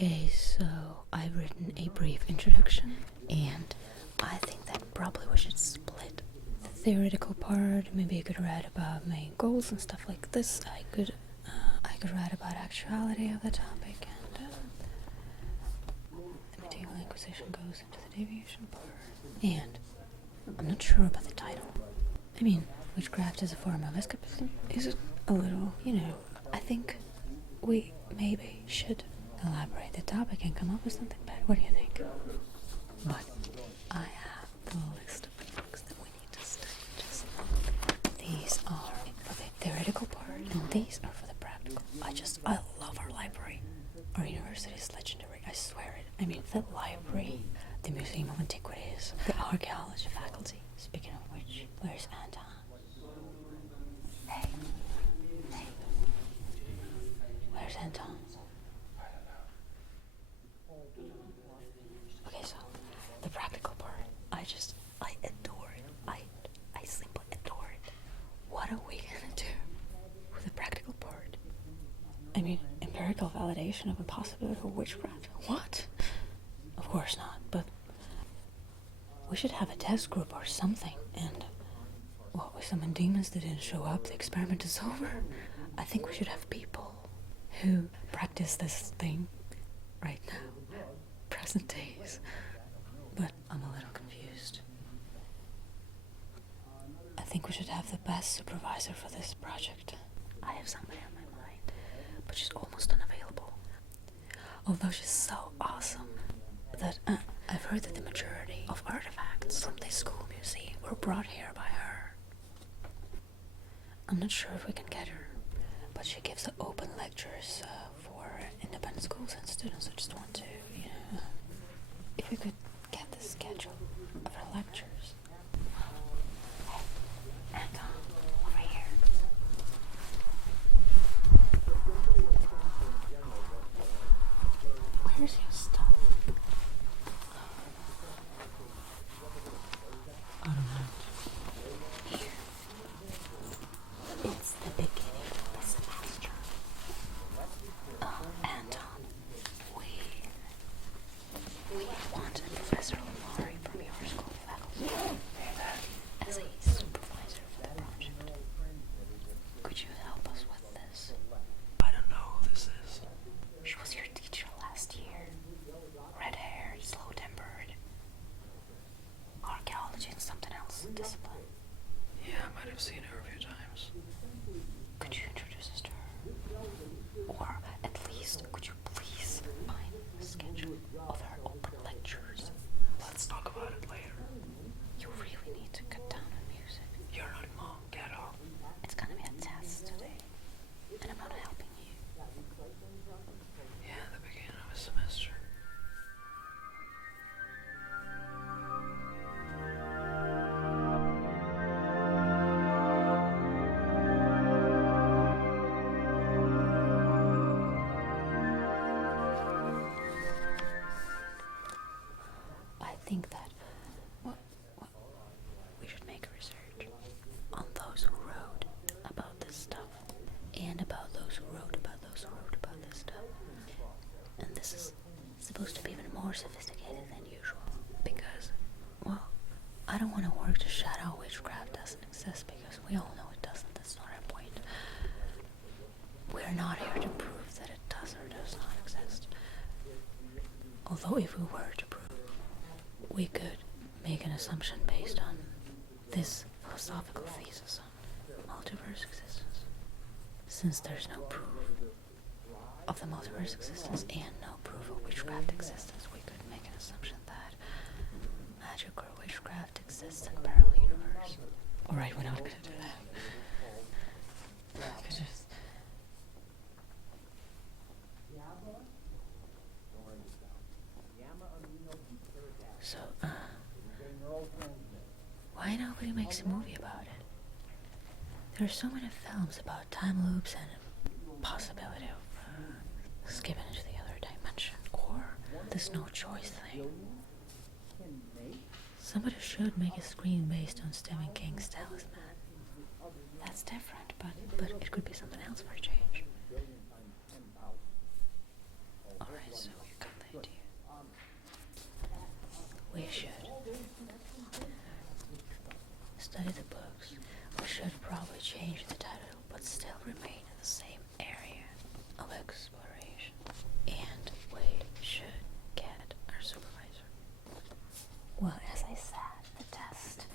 Okay, so I've written a brief introduction, and I think that probably we should split the theoretical part. Maybe I could write about main goals and stuff like this. I could write about actuality of the topic, and the medieval Inquisition goes into the deviation part. And I'm not sure about the title. I mean, witchcraft is a form of escapism. Is it a little, I think we maybe should elaborate the topic and come up with something better. What do you think? But I have the list of books that we need to study just now. These are for the theoretical part, and these are for the practical. I love our library. Our university is legendary, I swear it. I mean, the library, the Museum of Antiquities, the archaeology faculty. Speaking of which, where's Anton? Hey. Where's Anton? Okay, so the practical part, I adore it. I simply adore it. What are we gonna do with the practical part? I mean, empirical validation of the possibility of witchcraft? What? Of course not, but we should have a test group or something, and what, we summon demons that didn't show up, the experiment is over. I think we should have people who practice this thing right now, present days. But I'm a little confused. I think we should have the best supervisor for this project. I have somebody on my mind, but she's almost unavailable. Although she's so awesome that I've heard that the majority of artifacts from the school museum were brought here by her. I'm not sure if we can get her, but she gives open lectures for independent schools and students who just want to, if we could get the schedule of her lectures. Hey, Anton, over here. Where's your stuff? I don't know. Here. It's the beginning of the semester. Anton, we want a Professor Lamari from your school faculty as a supervisor for the project. Could you help us with this? I don't know who this is. She was your teacher last year. Red-haired, slow-tempered. Archaeology and something else discipline. Yeah, I might have seen her a few times. Could you introduce us to her? Or at least, could you please find a schedule of her open lectures? Let's talk about it later. You really need to cut down on music. You're not mom, ghetto. It's gonna be a test today, and I'm not helping you. Yeah, the beginning of a semester. I think that we should make a research on those who wrote about this stuff, and about those who wrote about those who wrote about this stuff. And this is supposed to be even more sophisticated than usual, because, I don't want to work to shadow witchcraft doesn't exist, because we all know it doesn't. That's not our point. We're not here to prove that it does or does not exist. Although if we were to prove, we could make an assumption based on this philosophical thesis on multiverse existence. Since there's no proof of the multiverse existence and no proof of witchcraft existence, we could make an assumption that magic or witchcraft exists in a parallel universe. Alright, we're not gonna do that. I could just... So, why nobody makes a movie about it? There are so many films about time loops and possibility of skipping into the other dimension, or this no choice thing. Somebody should make a screen based on Stephen King's Talisman. That's different, but it could be something else for a change. Alright, so you study the books, we should probably change the title, but still remain in the same area of exploration. And we should get our supervisor. Well, as I said, the test.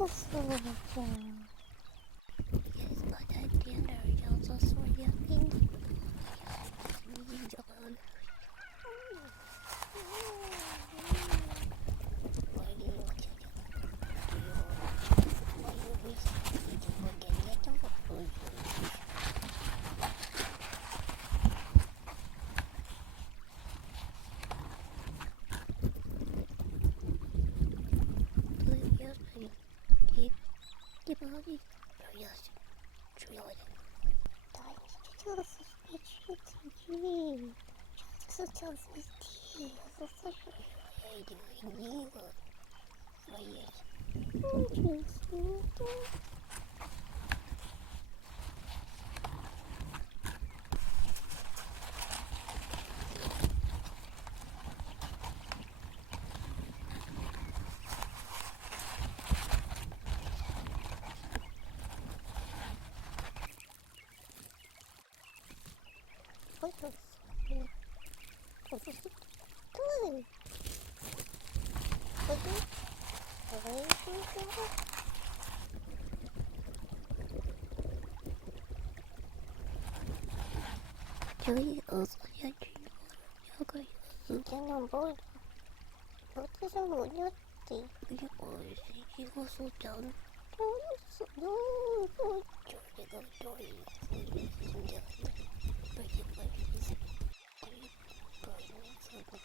Yes, but I didn't also saw your thing. 저희 어서야 주요가 이제는 뭘 어디서 뭐였지? 그게 뭐지? 이거 소장 저였어 너무 저리가 저리 진짜 빨리 저희 어서야 주요가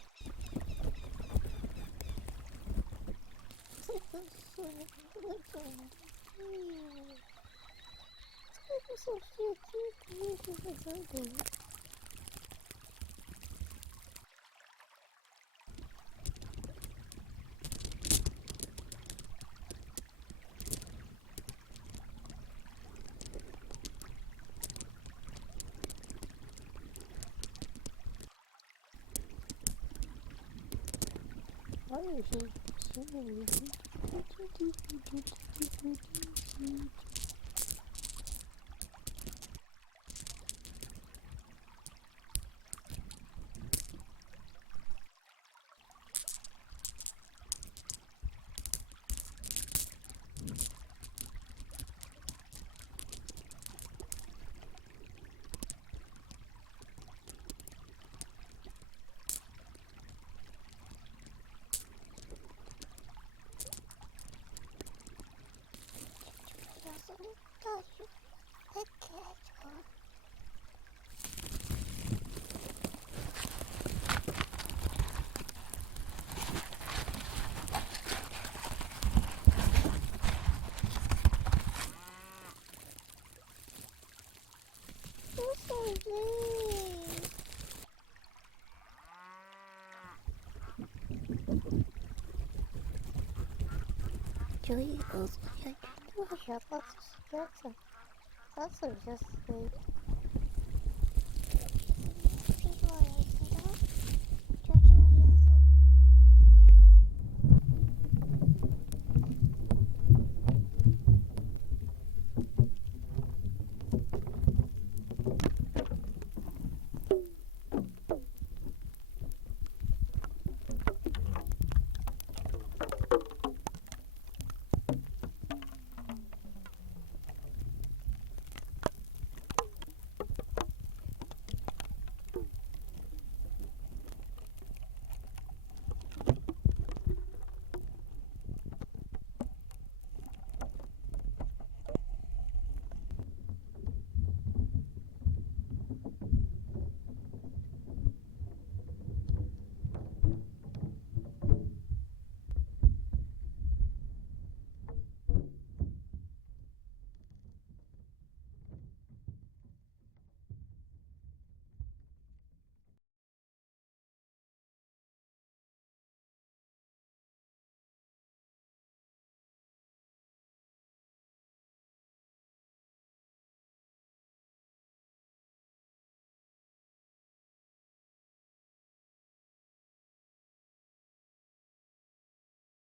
that's just great.